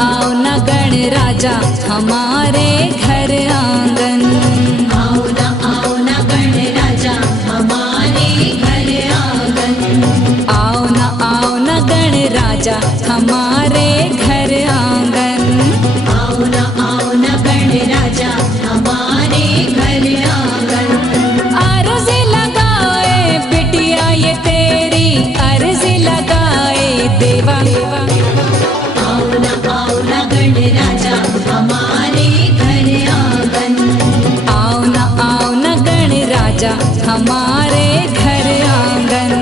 आओ न गण राजा हमारे घर आंगन। आओ न गण राजा हमारे घर आंगन। आओ न गण राजा हमारे घर आंगन। आओ न गण राजा हमारे घर आंगन। अर्ज लगाए बिटिया ये तेरी अर्ज लगाए देवा। आओ न गण राजा हमारे घर आंगन। आओ न गण राजा हमारे घर आंगन।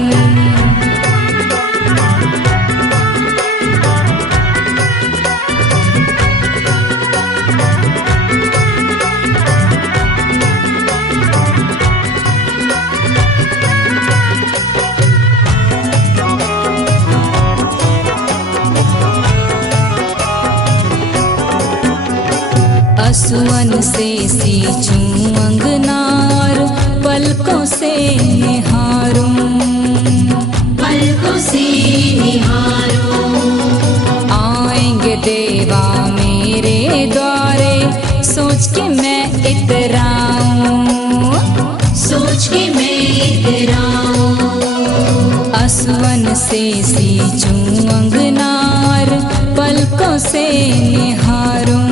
असुवन से सींचूं अंगनार पलकों से निहारूं। पलकों से निहारूं। आएंगे देवा मेरे द्वारे सोच के मैं इतराऊं। सोच के मैं इतराऊं। असुवन से सींचूं अंगनार पलकों से निहारूं।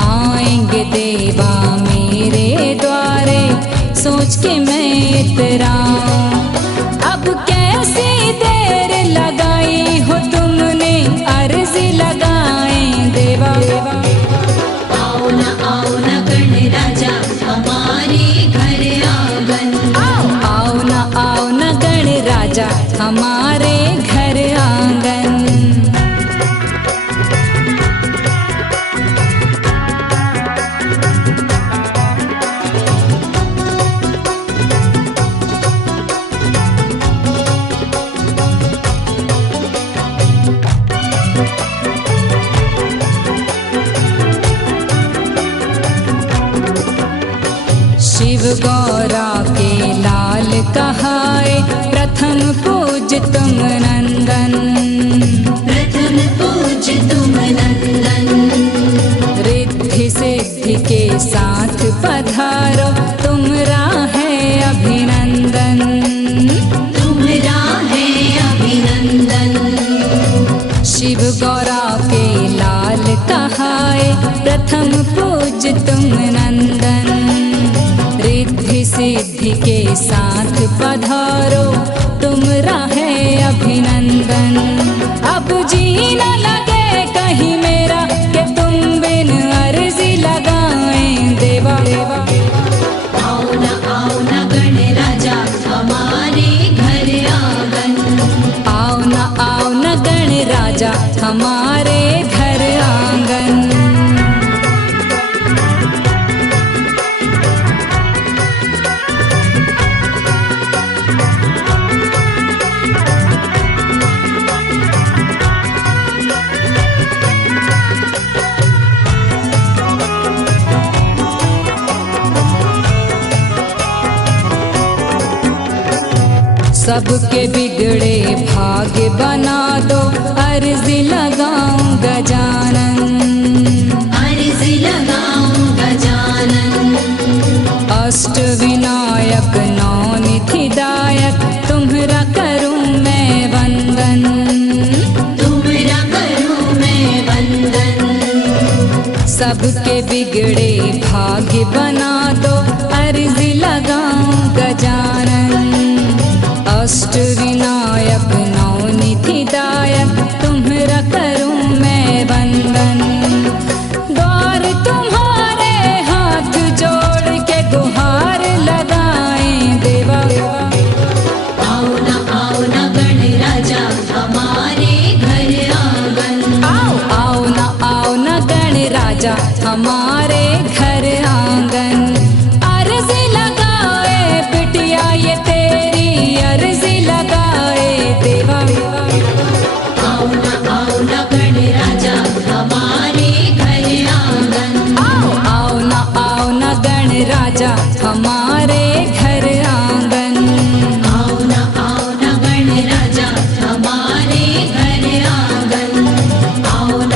आएंगे देवा मेरे द्वारे सोच के मैं इतराऊं। अब कैसी देर लगाई हो तुमने अर्ज लगाए देवा। आओ न गण राजा हमारे घर आंगन। आओ न गण राजा हमारे घर आंगन। शिव गौरा के लाल कहाए प्रथम पूज तुम नंदन। प्रथम पूज तुम नंदन। रिद्धि सिद्धि के साथ पधारो तुमरा है अभिनंदन। तुमरा है अभिनंदन। शिव गौरा के लाल कहाए प्रथम पूज तुम नंदन। रिद्धि सिद्धि के साथ पधारो तुमरा है अभिनंदन। अब जी न लगे कहीं मेरा कि तुम बिन अर्ज लगाए देवा। आओ न गण राजा हमारे घर आंगन। आओ न गण राजा हमारे घर आंगन। सबके बिगड़े भाग्य बना दो अर्ज लगाऊं गजानन। अर्ज लगाऊं गजानन। अष्ट विनायक नौ निधिदायक तुम्हरा करूं मैं वंदन। तुमरा करूं मैं वंदन। सबके बिगड़े भाग्य बना दो अर्ज लगाऊं गजानन। अष्ट विनायक नौ निधिदायक तुम्हरा करूं मैं वंदन। द्वार तुम्हारे हाथ जोड़ के गुहार लगाए देवा। आओ न गण राजा हमारे घर आंगन। आओ न गण राजा हमारे घर आंगन। अर्ज लगाए बिटिया ये तेरी अर्ज लगाए देवा। आओ न गण राजा हमारे घर आंगन। आओ न गण राजा हमारे घर आंगन। आओ न गण राजा हमारे घर आंगन। आओ न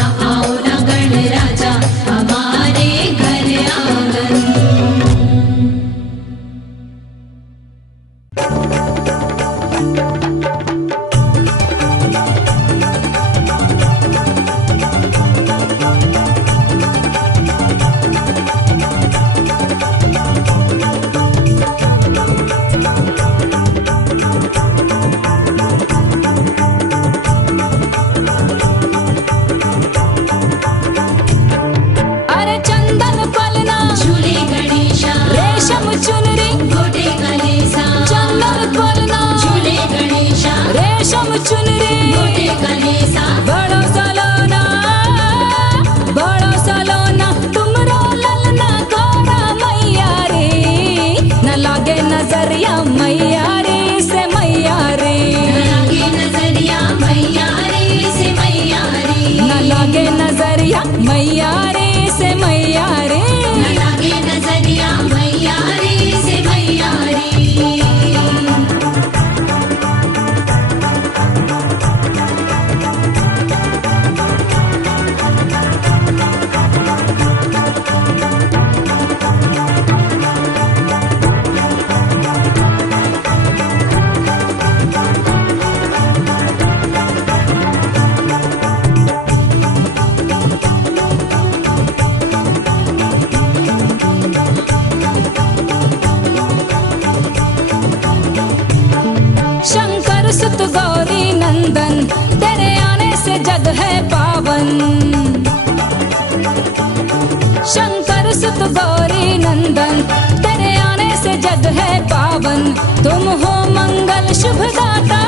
लागे नजरिया मैया रे से मैया रे। न लागे नजरिया मैया रे से मैया रे। शंकर सुत गौरी नंदन तेरे आने से जग है पावन। शंकर सुत गौरी नंदन तेरे आने से जग है पावन। तुम हो मंगल शुभदाता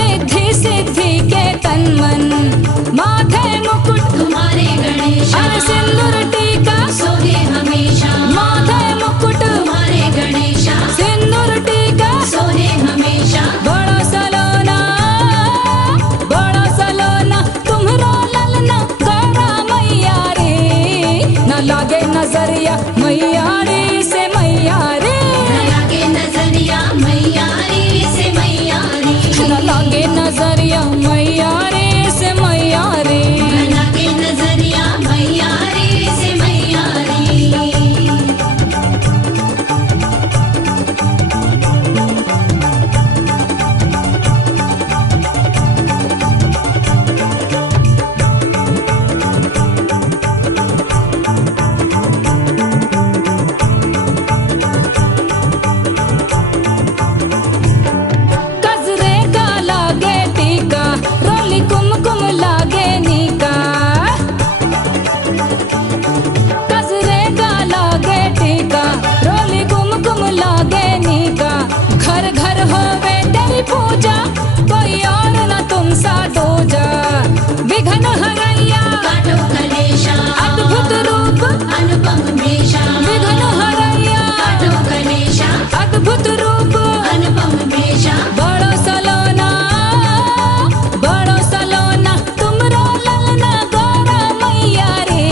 रिद्धि सिद्धि के तन मन। माथे मुकुट तुम्हारे गणेशा और सिंदूर टीका सोहे हमेशा। माथे मुकुट तुम्हारे गणेशा सिंदूर टीका सोहे हमेशा। बड़ा सलोना तुम्हरा ललना गौरा मैया रे। न लागे नजरिया मैया रे से मैया रे। न लागे नजरिया मैया रे से मैया रे। न लागे नजरिया मैया रे से मैया रे। न लागे नजरिया मैया रे से मैया रे। गजरे का लागे टीका रोली कुमकुम लागे नीका। गजरे का लागे टीका रोली कुमकुम लागे नीका। घर घर होवे तेरी पूजा कोई और न तुम सा दूजा। विघ्न हरैया काटो कलेशा अद्भुत रूप अनुपम वेशा। विघ्न हरैया काटो कलेशा अद्भुत रूप अनुपम वेशा। बड़ो सलोना तुमरो ललना गौरा मैया रे।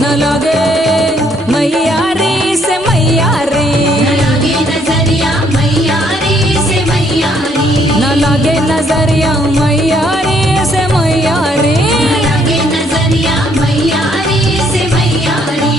न लागे मैया रे से मैया रे। न लागे नजरिया मैया रे से मैया रे। न लागे नजरिया मैया रे से मैया रे। न लागे नजरिया मैया रे से मैया रे।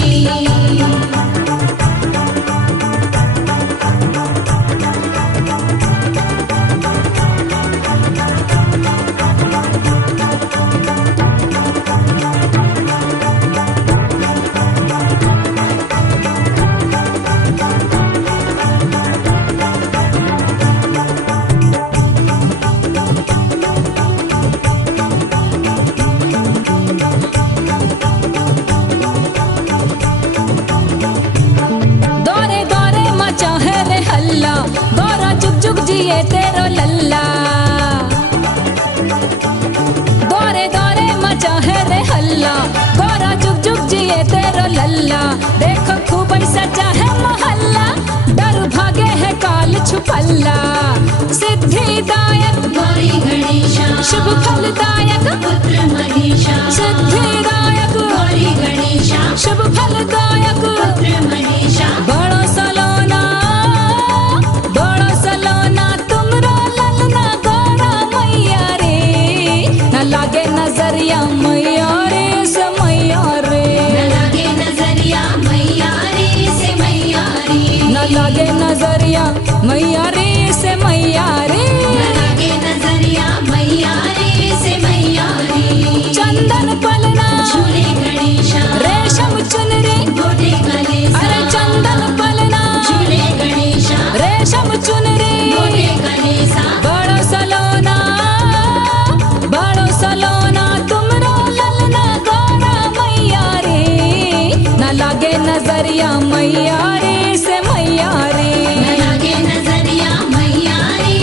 दौरे दौरे मचा है रे हल्ला गौरा जुग जुग जिए तेरो लल्ला। दौरे दौरे मचा है रे हल्ला गौरा जुग जुग जिए तेरो लल्ला। देखो खूब सजा है मोहल्ला डर भागे है काल छुपल्ला। सिद्धिदायक गौरी गणेशा शुभ फलदायक पुत्र महेशा। सिद्धिदायक गौरी गणेशा शुभ फलदायक पुत्र महेशा। बड़ो सलोना तुमरो ललना गौरा मैया रे। न लागे नजरिया मैया रे से मैया रे। न लागे नजरिया मैया रे से मैया रे। न लागे नजरिया मैया रे से मैया रे। न लागे नजरिया मैया रे से मैया रे। चंदन पलना झूले गणेशा रेशम चुनरी गोटे कलेसा। अरे चंदन पलना झूले गणेशा रेशम चुनरी गोटे कलेसा। बड़ो सलोना तुमरो ललना गौरा मैया रे। न लागे नजरिया मैया रे से मैया रे। न लागे नजरिया मैया रे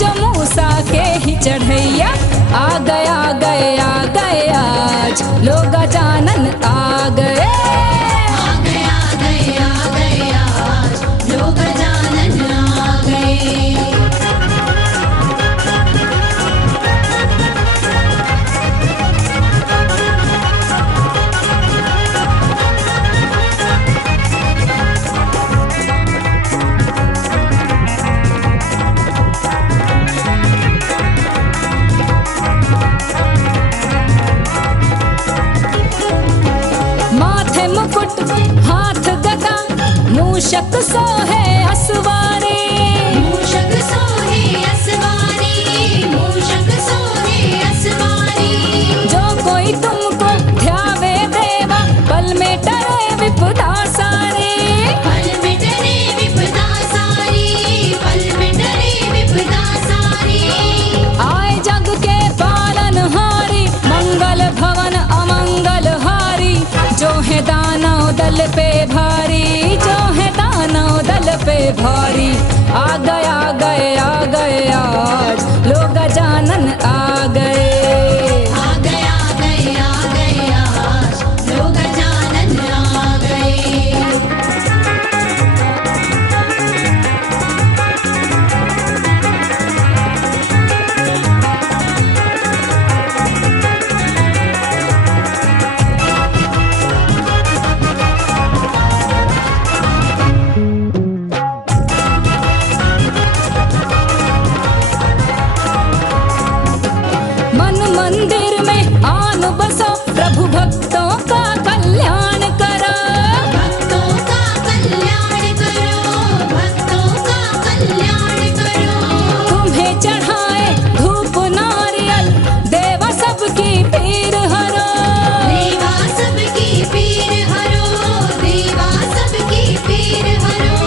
जो मूसा के ही चढ़ैया। आ गए आ गए आ गए आज लोग गजानन आ गए। आ गए आ गए आ गए आज लोग गजानन आ गए। माथे मुकुट हाथ गदा मूषक सोहे असवारी। मूषक सोहे असवारी, मूषक सोहे असवारी। जो कोई तुमको ध्यावे देवा पल में डरे विपदा सारी। पल में डरे विपदा सारी, पल में डरे विपदा सारी। आए जग के पालनहारी मंगल भवन अमंगल हारी। जो है दानव दल पे भारी, जो है दानव दल पे भारी। आ गए आ गए आ गए आज लोग गजानन आ गए। आ गए आ गए आ गए आज लोग गजानन आ गए। मन मंदिर में आन बसो प्रभु भक्तों का कल्याण करो। भक्तों का कल्याण करो, भक्तों का कल्याण करो। तुम्हें चढ़ाए धूप नारियल देवा सबकी पीर हरो। देवा सबकी पीर हरो, देवा सबकी पीर हरो।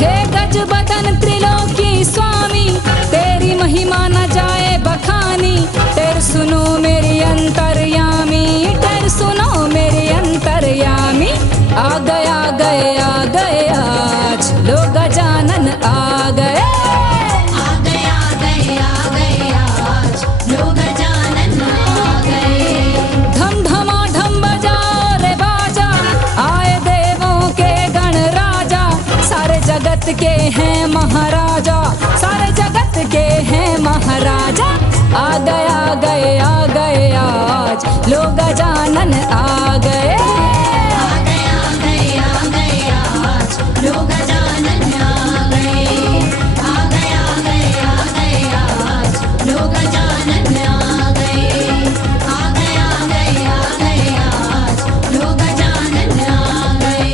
हे गज बदन त्रिलोकी स्वामी तेरी महिमा न जाए बखानी। तेर सुनो मेरी अंतर्यामी, तेर सुनो मेरी अंतर्यामी। आ गए आ गए आ गए आज लोग गजानन आ गए। आ गए आ गए आ गए आज लोग गजानन आ गए। धम धमा धम बजाओ रे बाजा आए देवों के गण राजा। सारे जगत के हैं महाराजा, सारे जगत के हैं महाराजा। आ गए आ गए आ गए आज लोग गजानन आ गए। आ गए आ गए आ गए आज लोग गजानन आ गए। आ गए आ गए आ गए आज लोग गजानन आ गए। आ गए आ गए आ गए आज लोग गजानन आ गए।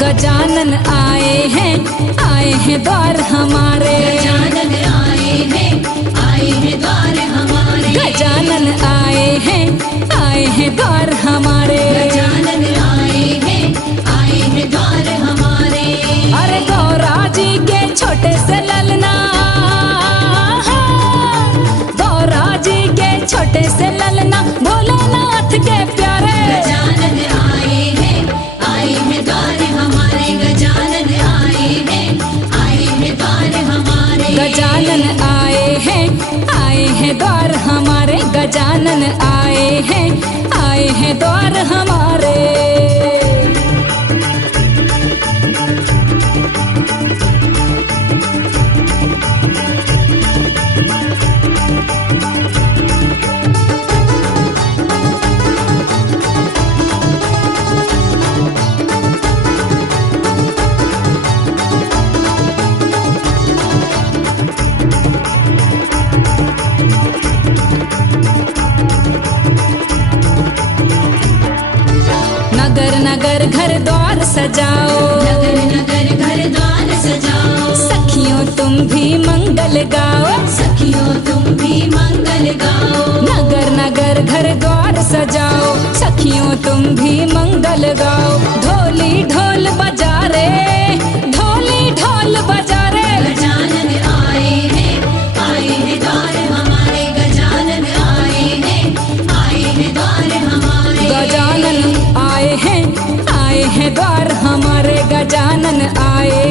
गजानन आए हैं द्वार हमारे। गजानन आए हैं द्वार हमारे। गजानन आए हैं द्वार हमारे। गजानन आए हैं द्वार हमारे। अरे गौरा जी के छोटे से ललना, गौरा जी के छोटे से ललना भोलेनाथ के प्यारे। गजानन आए हैं द्वार हमारे। गजानन आए हैं द्वार हमारे। गजानन आए हैं द्वार हमारे। गजानन आए हैं द्वार हमारे। नगर नगर घर द्वार सजाओ, नगर नगर घर द्वार सजाओ, सखियों तुम भी मंगल गाओ, सखियों तुम भी मंगल गाओ। नगर नगर घर द्वार सजाओ, सखियों तुम भी मंगल गाओ। ढोली ढोल बजा रे, ढोली ढोल बजा रे, गजानन आए हैं द्वार हमारे, गजानन आए हैं द्वार हमारे। गजानन आए हैं द्वार हमारे, गजानन आए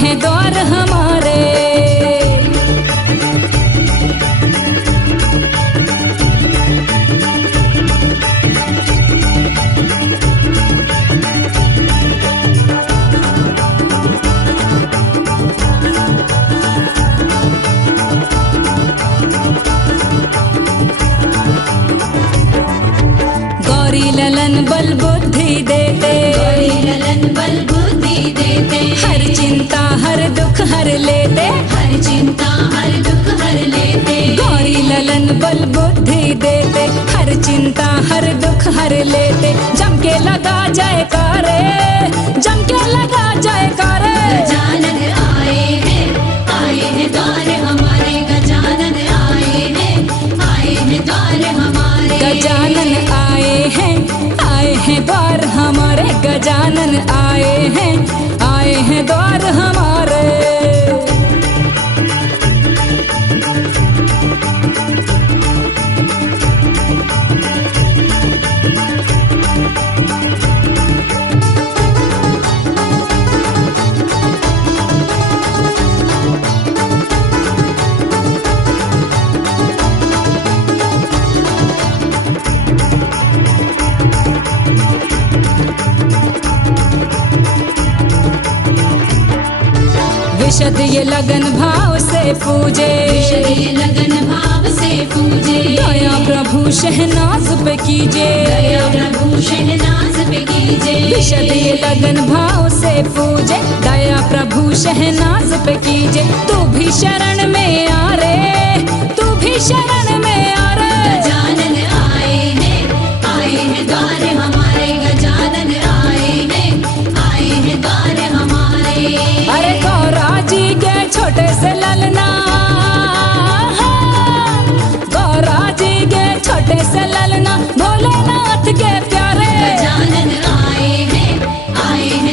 हैं द्वार हमारे। गौरी ललन बल बुद्धि देते, गौरी ललन बल बुद्धि देते, हर चिंता हर दुख हर लेते, हर चिंता हर दुख हर लेते। गौरी ललन बल बुद्धि देते, हर चिंता हर दुख हर लेते। जम के लगा जयकारे, जम के लगा जयकारे, गजानन आए हैं द्वार हमारे, गजानन आए हैं द्वार हमारे। गजानन आए हैं द्वार हमारे, गजानन आए हैं द्वार हमारे। विशद ये लगन भाव से पूजे, विशद ये लगन भाव से पूजे। दया प्रभु शहनाज पे कीजे, दया प्रभु शहनाज पे कीजे। विशद ये लगन भाव से पूजे, दया प्रभु शहनाज पे कीजे। तू भी शरण में आ रे, तू भी शरण में आ रे, गजानन आए हैं द्वार हमारे, गजानन आए हैं द्वार हमारे। अरे गौरा जी के छोटे से ललना, गौरा जी के छोटे से ललना, भोलेनाथ के प्यारे। गजानन आए हैं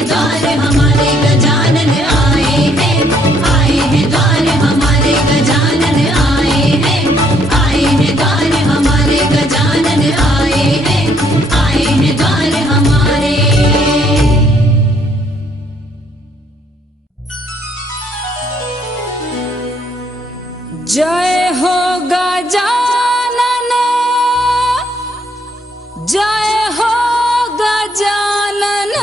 द्वार हमारे, गजानन आए हैं द्वार हमारे, गजानन आए हैं द्वार हमारे, गजानन आए हैं द्वार हमारे। जय हो गजानन, जय हो गजानन,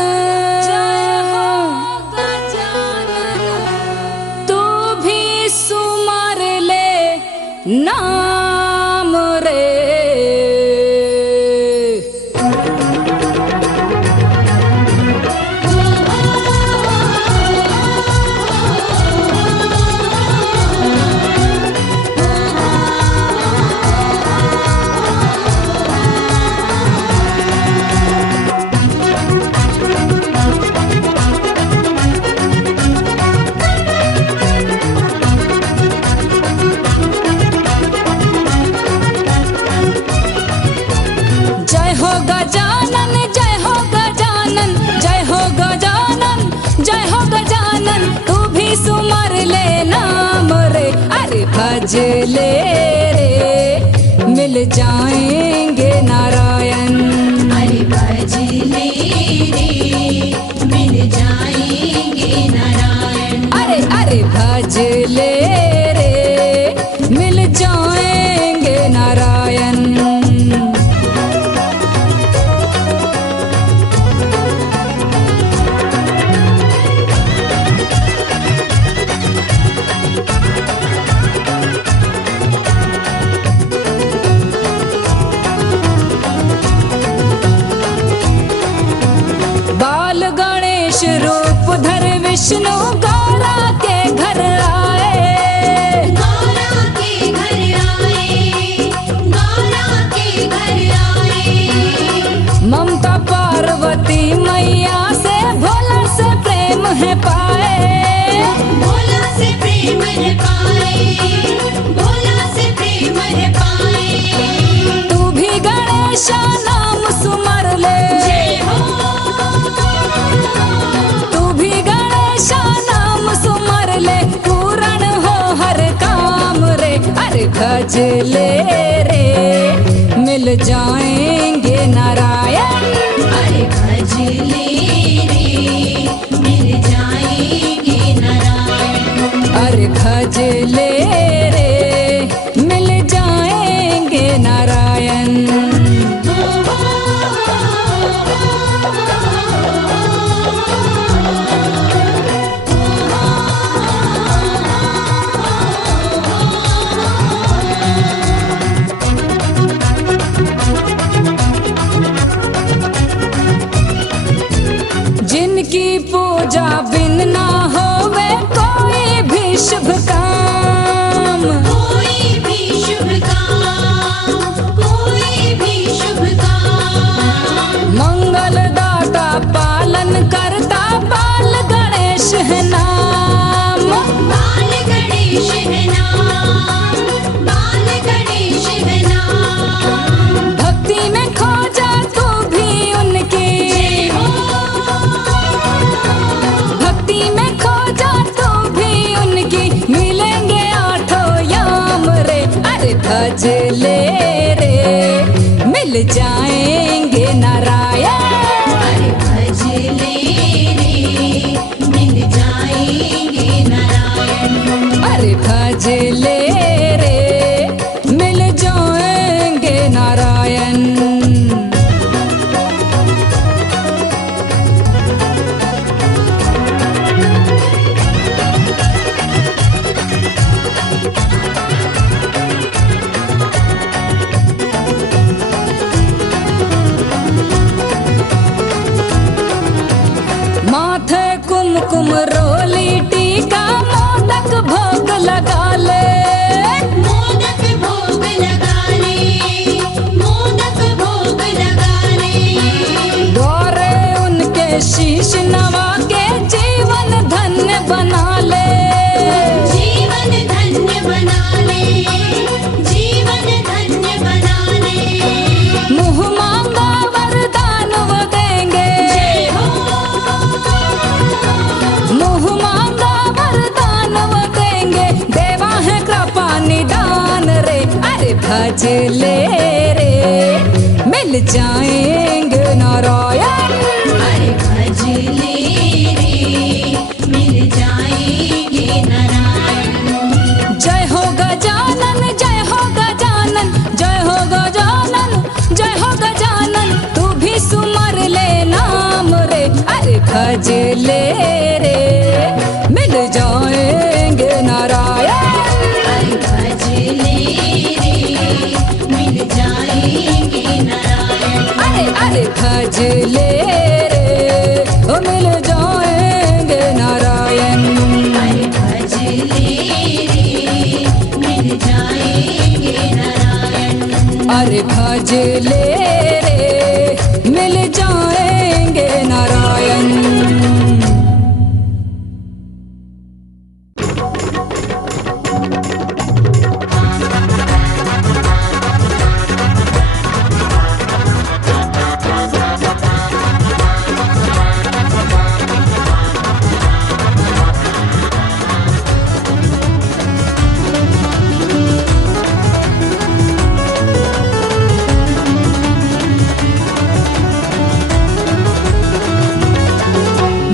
जय हो गजानन। तू भी सुमर ले नाम रे, जय हो गजानन, जय हो गजानन, जय हो गजानन, जय हो गजानन। तू भी सुमर ले नाम रे, अरे भज ले रे, मिल जाएंगे नारायण। अरे भज ले रे, मिल जाएंगे नारायण। अरे अरे भज ले रे, मिल जाएंगे नारायण। बाल गणेश रूप धर विष्णु गौरा के घर आए, गौरा के घर आए, गौरा के घर आए। ममता पार्वती मैया से गणेशा नाम सुमर ले, जय हो तू भी गणेशा नाम सुमर ले, पूर्ण हो हर काम रे। अरे भज ले रे मिल जाएंगे नारायण, अरे भज ले रे मिल जाएंगे नारायण, अरे भज ले रे मिल जाएंगे नारायण। जिनकी पूजा बिन ना होवे कोई भी शुभ काम, कोई भी शुभ काम, कोई भी शुभ काम, मंगलदाता पालन करता बाल गणेश है नाम, बाल गणेश है नाम, बाल गणेश है नाम, भक्ति में खो जा तू भी उनकी, जय हो भक्ति में खो जा तू भी उनकी, मिलेंगे आठों याम रे। अरे भज ले रे मिल जाएंगे नारायण, अरे भज ले रे मिल जाएंगे नारायण, अरे भज ले रे मिल जाएंगे नारायण। माथे कुमकुम रोली टीका मोदक भोग लगा ले, मोदक भोग लगा ले, मोदक भोग लगा ले, गौरे उनके शीश नवा के जीवन धन्य बना ले, जीवन धन्य बना ले, जीवन धन्य बना ले, मुँह मांगा वरदान वो देंगे, जय हो मुँह मांगा वरदान वो देंगे, देवा है कृपा निदान रे। अरे भज ले रे मिल जाएंगे नारायण, अरे भज ले रे मिल जाएंगे नारायण, जय हो गजानन जय हो गजानन, जय हो गजानन जय हो गजानन, तू भी सुमर ले नाम रे। अरे भज ले रे मिल जाएंगे नारायण, अरे भज ले रे मिल जाएंगे नारायण, अरे भज ले रे ओ मिल जाएंगे नारायण, अरे भज ले रे मिल जाएंगे नारायण, अरे भज ले रे मिल जाएंगे नारायण।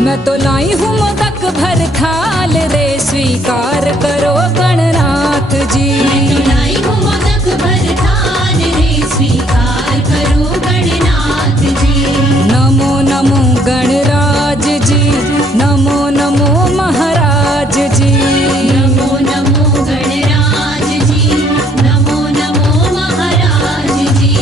मैं तो लाई हूँ मोदक भर थाल रे, स्वीकार करो गणनाथ जी। लाई हूँ मोदक भर थाल रे, स्वीकार करो गणनाथ जी, नमो नमो गणराज जी, नमो नमो महाराज जी, नमो नमो गणराज जी, नमो नमो महाराज जी,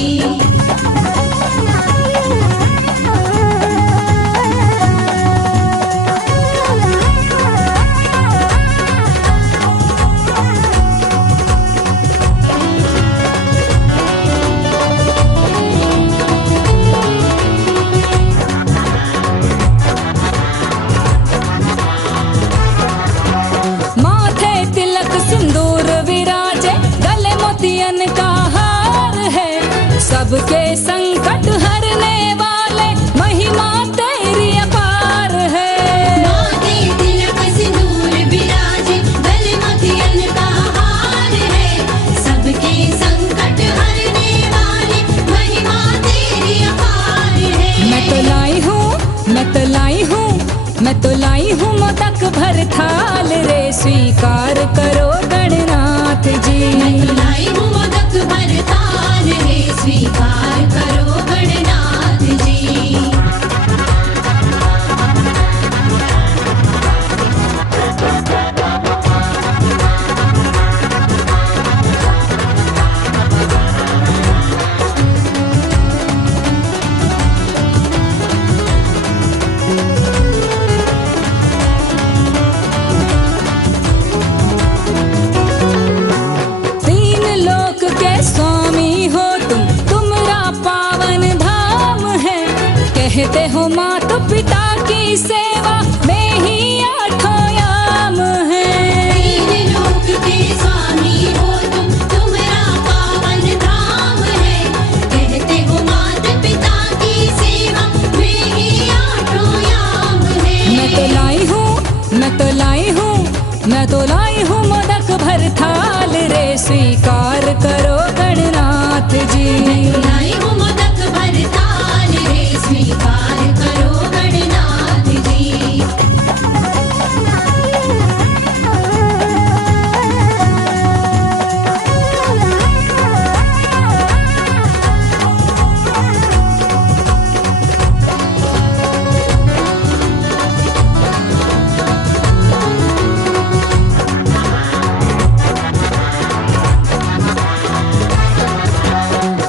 थाल रे स्वीकार करो गणनाथ जी। मैं तो लाई हूँ मोदक भर थाल रे स्वीकार करो गणनाथ जी। तीन लोक के स्वामी हो तुम, तुम्हारा पावन धाम है। कहते हो माता पिता की सेवा में ही आठों याम है। तीन लोक के स्वामी हो तुम, तुम्हारा पावन धाम है। कहते हो माता पिता की सेवा में ही आठों याम है। मैं तो लाई हूँ, मैं तो लाई हूँ, मैं तो लाई हूँ मोदक भर थाल रे स्वीकार करो गणनाथ जी। लाई हूँ मोदक भर थाल रे स्वीकार करो गणनाथ जी।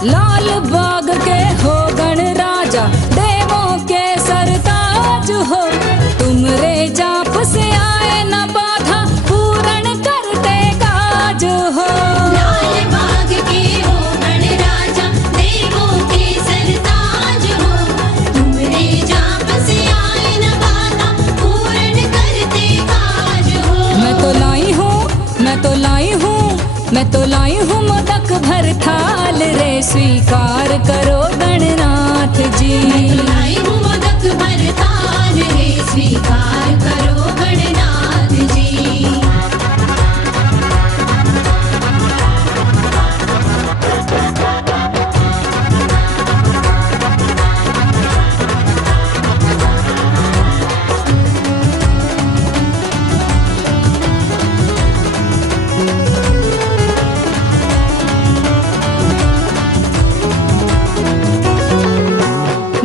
लाल बाग के हो गण राजा, देवों के सरताज हो। तुमरे जाप से आए न बाधा, पूर्ण करते काज हो। लाल बाग के हो गण राजा, देवों के सरताज हो। तुमरे जाप से आए न बाधा, पूर्ण करते काज हो। मैं तो लाई हूँ, मैं तो लाई हूँ, मैं तो लाई हूँ मोदक भर थाल रे स्वीकार करो गणनाथ जी। लाई हूँ मोदक भर थाल रे स्वीकार करो गणनाथ जी।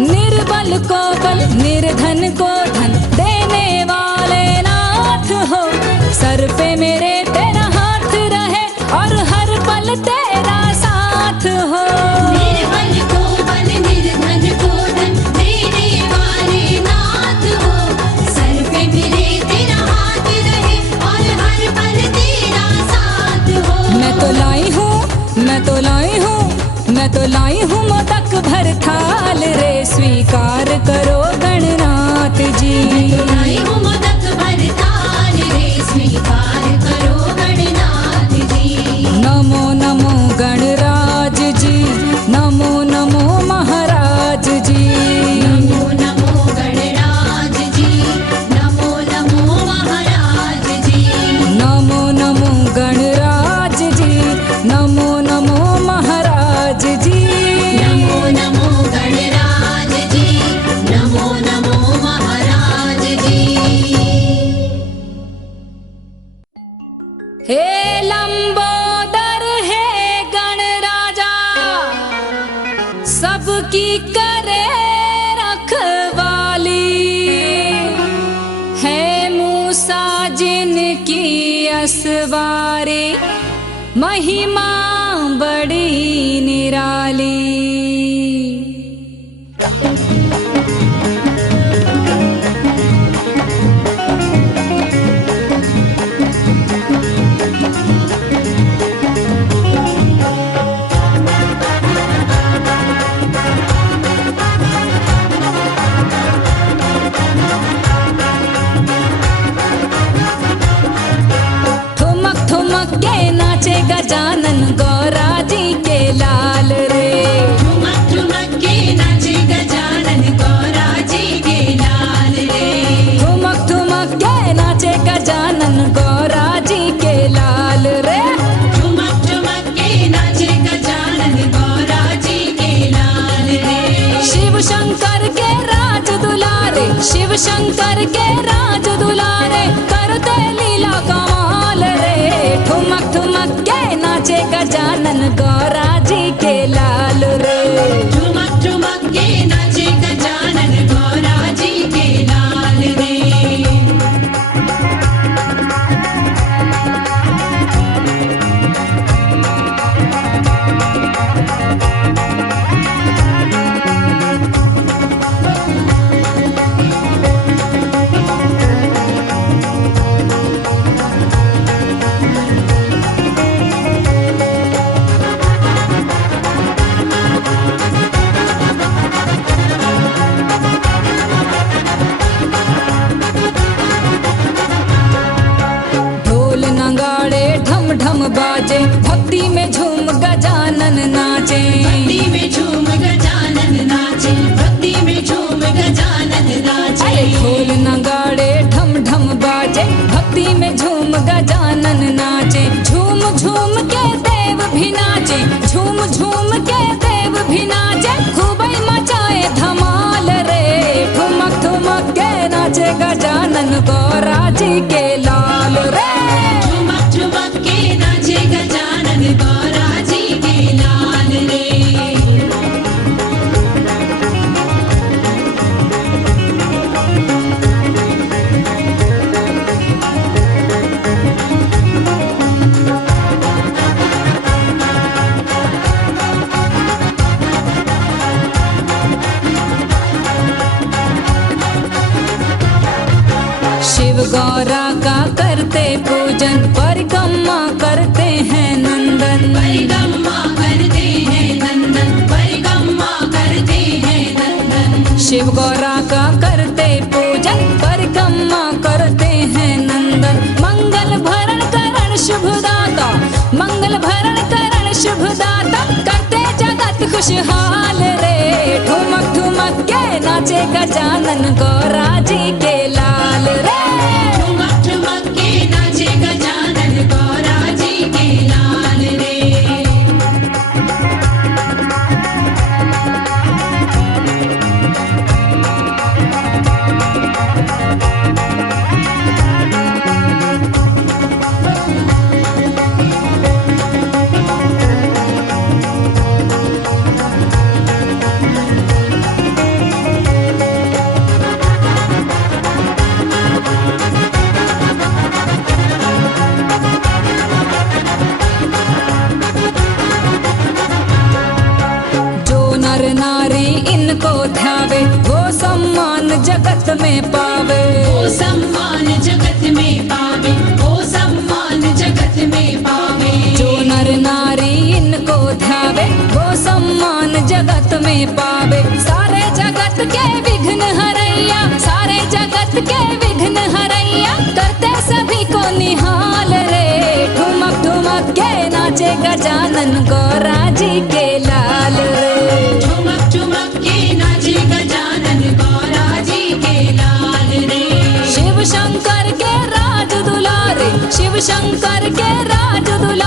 निर्बल को बल, निर्धन को धन देने वाले नाथ हो। सर पे मेरे तेरा हाथ रहे और हर पल तेरा साथ हो। निर्बल को बल, निर्धन को धन देने वाले नाथ हो। सर पे मेरे तेरा हाथ रहे और हर पल तेरा साथ हो। मैं तो लाई हूँ, मैं तो लाई हूँ, मैं तो लाई हूँ मोदक भर थाल रे स्वीकार करो गणनाथ जी। लाई हूँ मोदक भर थाल रे स्वीकार करो गणनाथ जी। नमो नमो गणराज जी, नमो नमो महाराज जी। नमो नमो गणराज जी, नमो नमो महाराज जी। नमो नमो गणराज जी, नमो नमो महाराज जी। नमो नमो गणराज जी, नमो नमो महाराज जी। हे लंबोदर हे गणराजा, सबकी करे रखवाली। है मूसा जिनकी असवारी, महिमा बड़ी निराली। ठुमक ठुमक के नाचे गजानन गौरा जी के लाल रे। ठुमक ठुमक के नाचे गजानन गौरा जी के लाल रे। ठुमक ठुमक के नाचे गजानन गौरा जी के लाल रे। ठुमक ठुमक के नाचे गजानन गौरा जी के लाल रे। शिव शंकर के राज दुलारे, शिव शंकर के राज दुलारे, करते बाजे भक्ति में झूम गजानन नाचे। भक्ति में झूम गजानन नाचे, भक्ति में झूम गजानन नाचे। अरे ढोल नगाड़े ढम ढम बाजे भक्ति में झूम गजानन नाचे। झूम झूम के देव भी नाचे, झूम झूम के देव भी नाचे। खूब ही मचाए धमाल रे, ठुमक ठुमक के नाचे गजानन गौरा जी के लाल रे। ठुमक ठुमक के नाचे गजानन गौरा जी के लाल रे। शिव गौरा का करते पूजन, परिक्रमा करते हैं नंदन। परिक्रमा करते हैं नंदन, परिक्रमा करते हैं नंदन। शिव गौरा का करते पूजन, परिक्रमा करते हैं नंदन। मंगल भरण करण शुभदाता, मंगल भरण करण शुभदाता। करते जगत खुशहाल रे, ठुमक ठुमक के नाचे गजानन गौरा जी के लाल रे। ठुमक ठुमक के नाचे गजानन गौरा जी के लाल रे। नर नारी इनको ध्यावे, वो सम्मान जगत में पावे। वो सम्मान जगत में पावे, वो सम्मान जगत में पावे। जो नर नारी इनको ध्यावे, वो सम्मान जगत में पावे। सारे जगत के विघ्न हरैया, सारे जगत के विघ्न हरैया। करते सभी को निहाल रे, ठुमक ठुमक के नाचे गजानन गौरा जी के लाल रे। ठुमक ठुमक के नाचे गजानन गौरा जी के लाल रे। शिव शंकर के राज दुलारे, शिव शंकर के राज दुलारे।